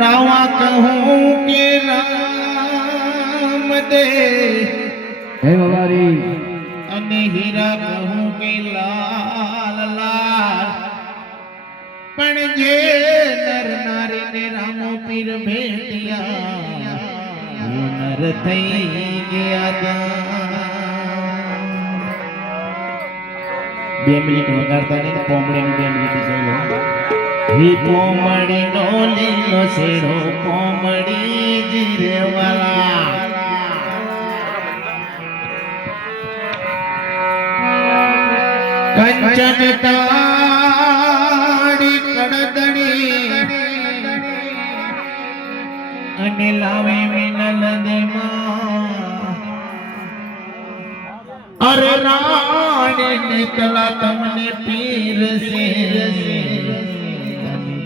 रावा कहूँ के राम दे હે બાબારી અને હીરા કહું કે લાલ લાલ પણ જે નર નારીને રામો પીર ભેટ્યા હું નર થઈ ગયા 2 મિનિટ વગાડતા નહીં પોમડીનું 2 મિનિટ જોઈ લો વી પોમડીનો લીલો શેરો પોમડી જીરેવાલા કંચન તાડી કડદડી અને લાવે મિનલ દેમાં અરે રાણી નીકળા તમને પીર સે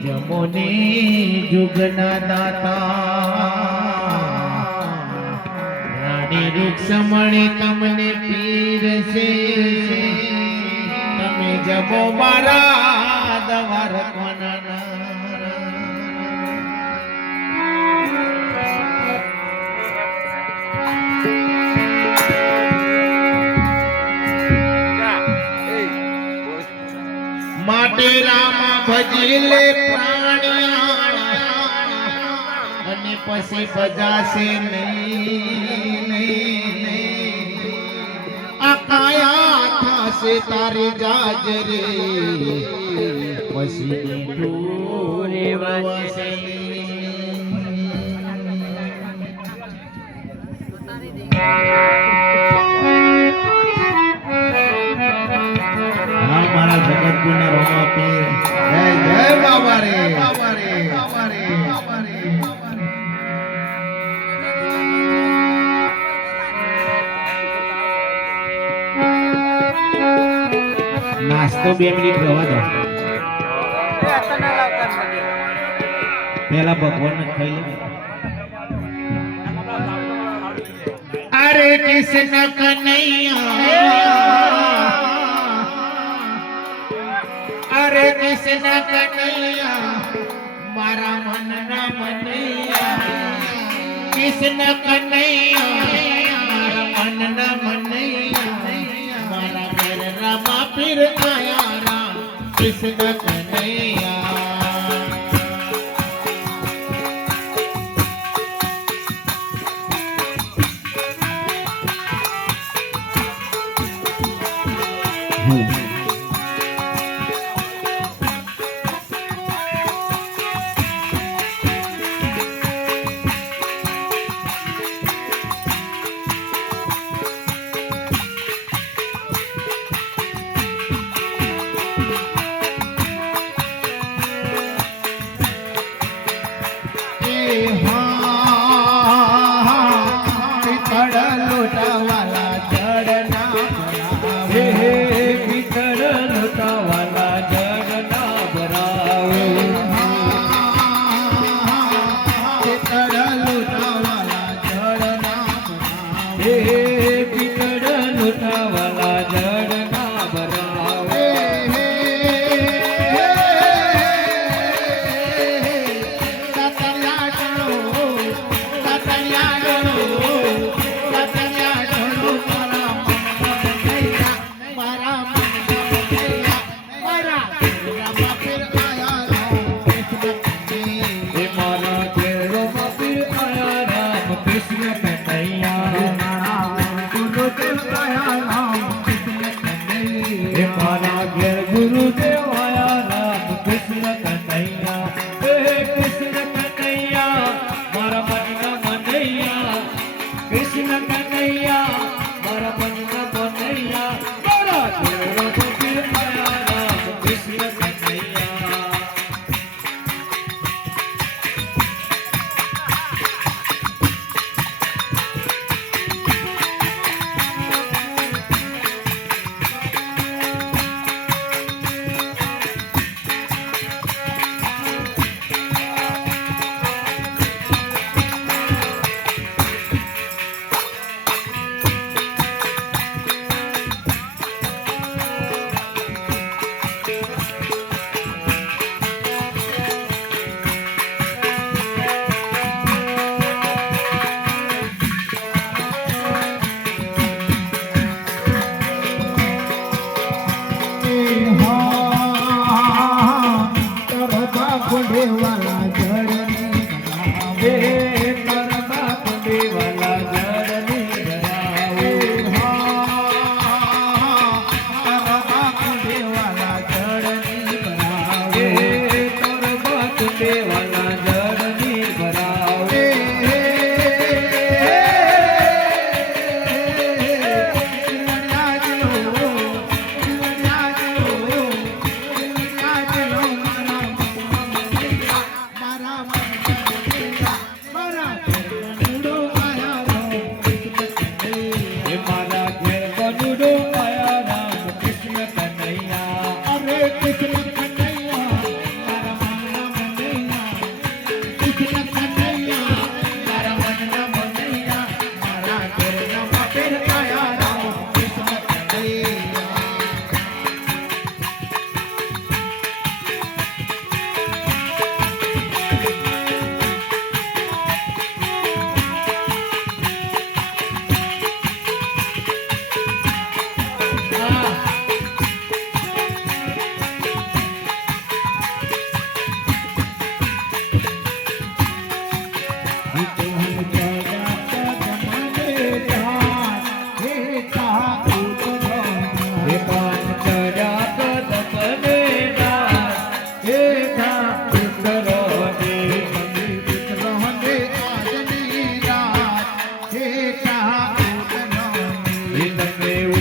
જમોની જુગના દાતા રાણી રૂક્ષમણી તમને પીર સે તમે જબો મારા દવાર કોના માટે રામ ભજીલે પ્રાણિયા અને પછી બજાશે નહીં આ કાયા થાશે તારી જાજરે પછી ઢોરે વસે મારા જગતગુના રોમા પીર જય જય બાબા રે બાબા રે બાબા રે બાબા રે નાસ્તો 2 મિનિટ રહેવા દો પેલા ભગવાન ને ખાઈ લે અરે કૃષ્ણ કનૈયા અરે કૃષ્ણ કનૈયા મારા મનના મનૈયા કૃષ્ણ કનૈયા મારા મનના મનૈયા મારા ઘર રામા પીર આયા રામ કૃષ્ણ કનૈયા વાલા જળની ભરાવે કરવા કુંડે વાલા જળની ભરાવે કરવા કુંડે વાલા જળની ભરાવે કરવા કુંડે વાલા જળની ભરાવે મારા ઘેર કનુડો આયા રામ કૃષ્ણ કનૈયા અરે કૃષ્ણ કનૈયા મારા મનના મનૈયા કૃષ્ણ કનૈયા મારા મનના મનૈયા મારા ઘેરના માપેર આયા રામ કૃષ્ણ કનૈયા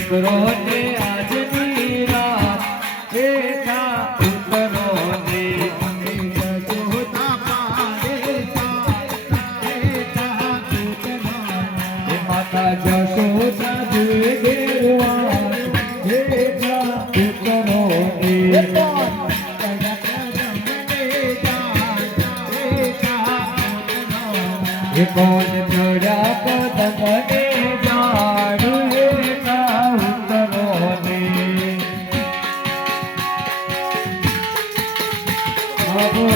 ઉતરો ને આજની રાત એકા ઉતરો ને જોતા પાડે એકા ઉતરો એ માતા જશોદા જુએ ગેરવા એકા ઉતરો ને એ કોણ ચડ્યા પદમને જાડુ એકા ઉતરો ને આવો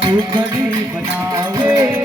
સુખડી બનાવે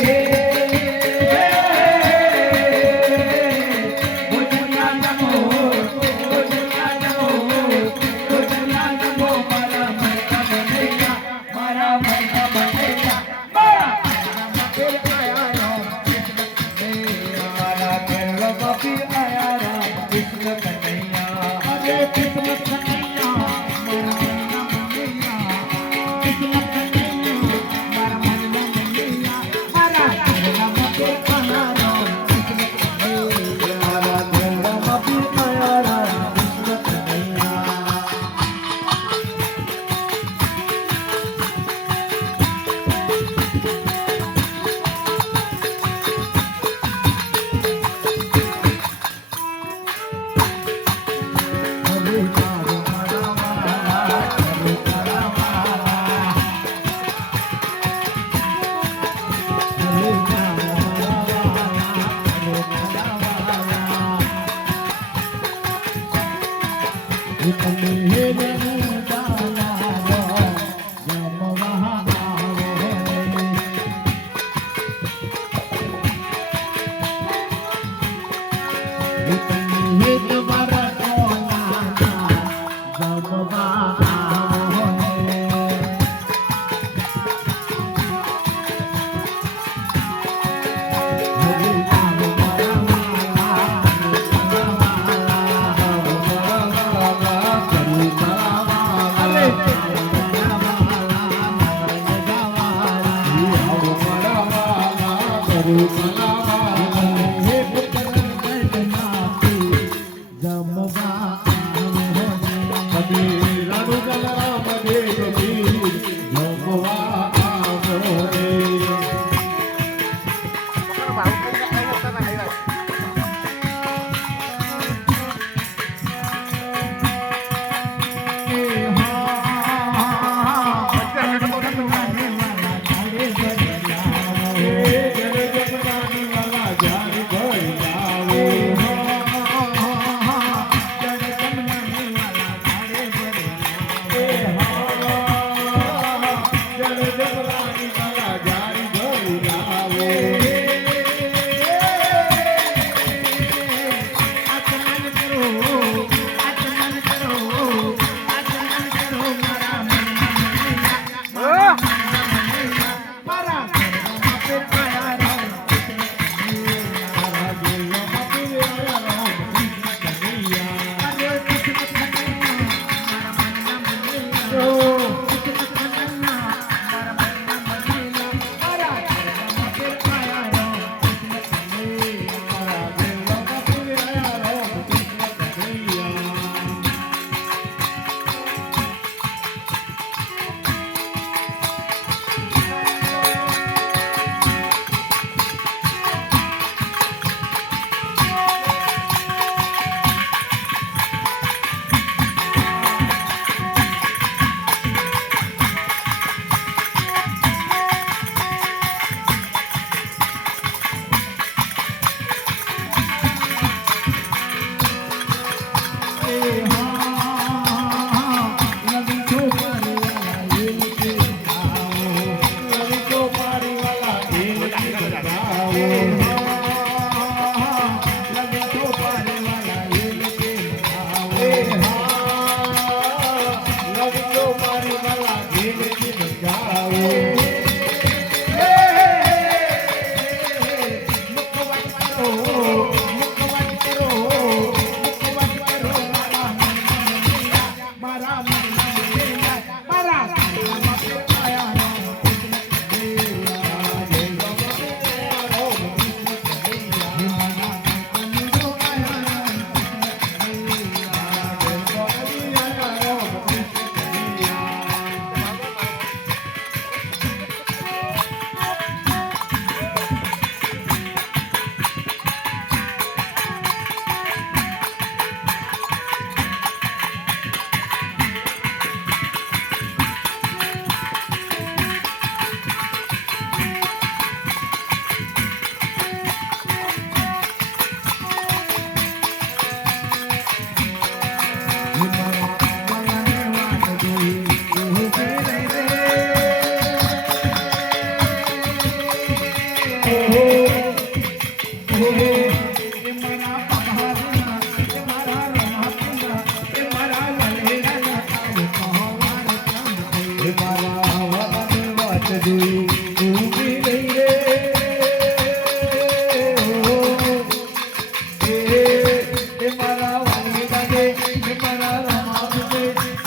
એ મારા વાલી દાદે એ મારા રમા દે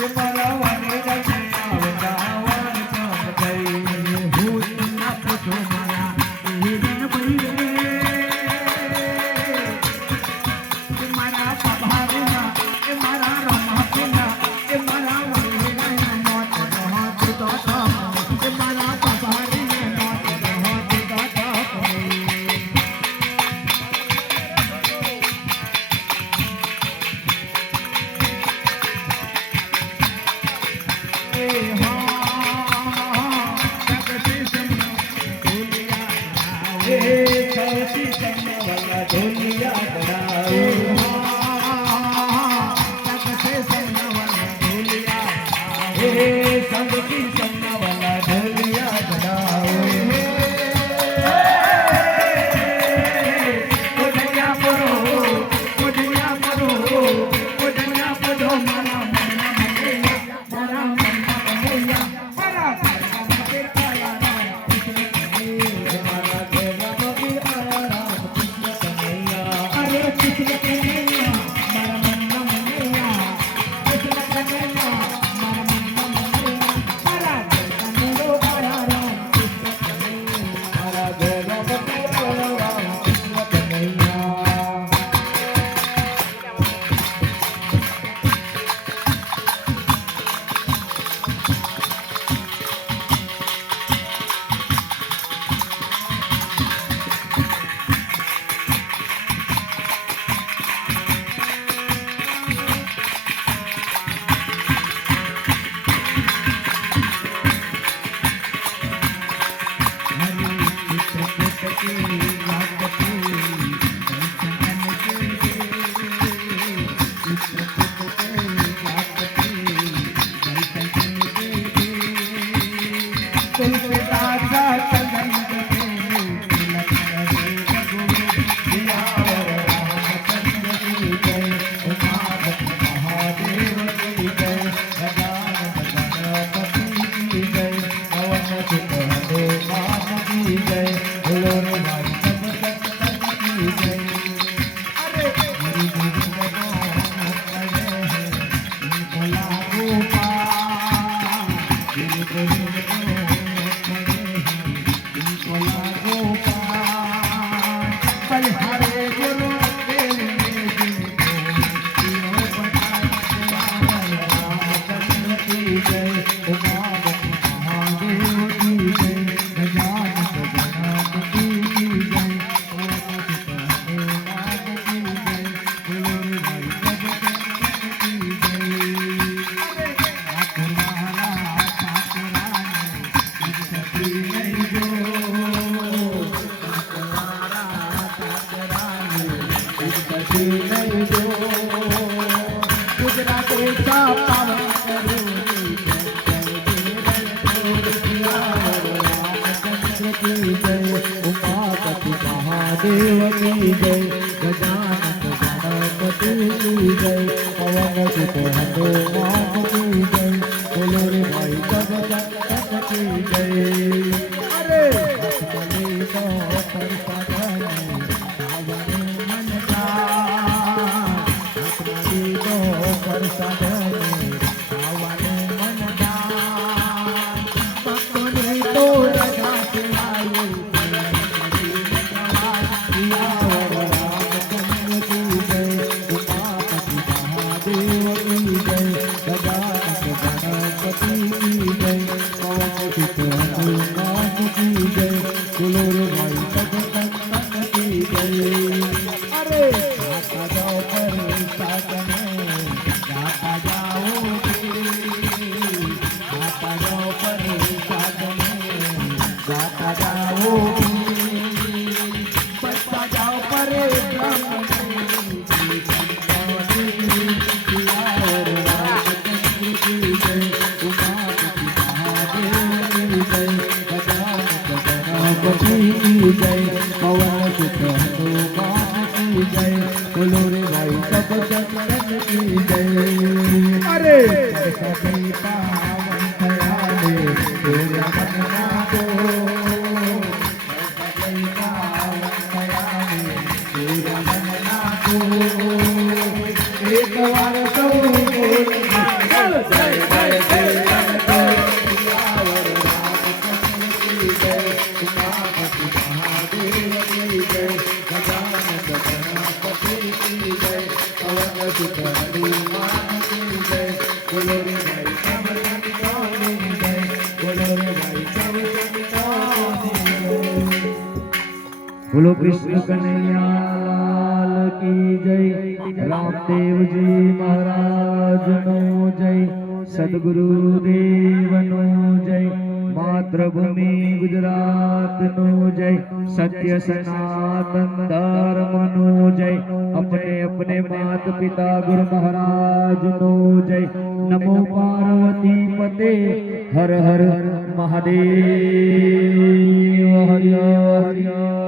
એ મારા વાલી દાદે આવડાવણ કામ ગઈ હું ના પૂછો મારા એ દિન પડી એ મારા પભારના એ મારા રમા પીના એ મારા વાલી દાદે મોત મોત તો એ મારા પભારને મોત મોત તો દેવની જય ગજાનંદ ગણપતિની જય પવન સુત હનુમાનની જય બોલો રે ભાઈ જગતની જય અરે હસમલી નો પરસાદને સાવને મન જા હસમલી નો પરસાદને સાવને મન જા ભક્તોને તો રજા લાયો એક વાર સૌ બોલો જય જય જય સિયાવર રામચંદ્ર કી જય ઉમાપતિ મહાદેવ કી જય ગજાનંદ ગણપતિ કી જય પવન સુત હનુમાન કી જય બોલો રે ભાઈ સબ સંતોની જય બોલો રે ભાઈ સબ સંતોની જય બોલો કૃષ્ણ કનૈયા લાલ કી જય રામદેવજી મહારાજ નો જય સદગુરુદેવ નો જય માતૃભૂમિ ગુજરાત નો જય સત્ય સનાતન ધર્મ નો જય अपने अपने मात पिता गुरु महाराज नो जय नमो पार्वती पते हर हर महादेव हरि हरि